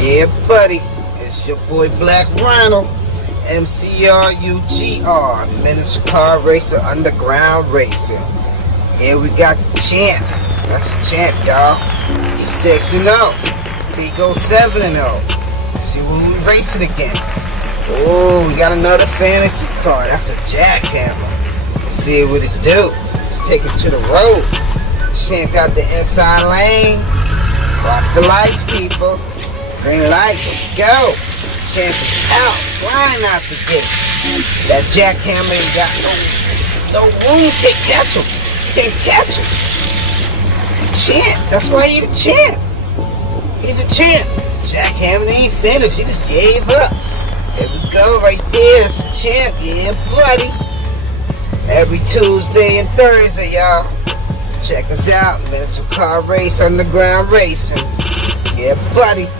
Yeah, buddy. It's your boy Black Rhino. MCRUGR. Miniature Car Racer Underground Racer. Here we got the champ. That's the champ, y'all. He's 6-0. He goes 7-0. See what we racing against. Oh, we got another fantasy car. That's a jackhammer. Let's see what it do. Let's take it to the road. Champ got the inside lane. Watch the lights, people. Green light, let's go. Champ is out, flying out the gate. That jackhammer ain't got no room. Can't catch him. Can't catch him. Champ, that's why he's a champ. He's a champ. Jackhammer ain't finished. He just gave up. There we go, right there. It's a champ. Yeah, buddy. Every Tuesday and Thursday, y'all. Check us out. Miniature Car Race Underground Racing. Yeah, buddy.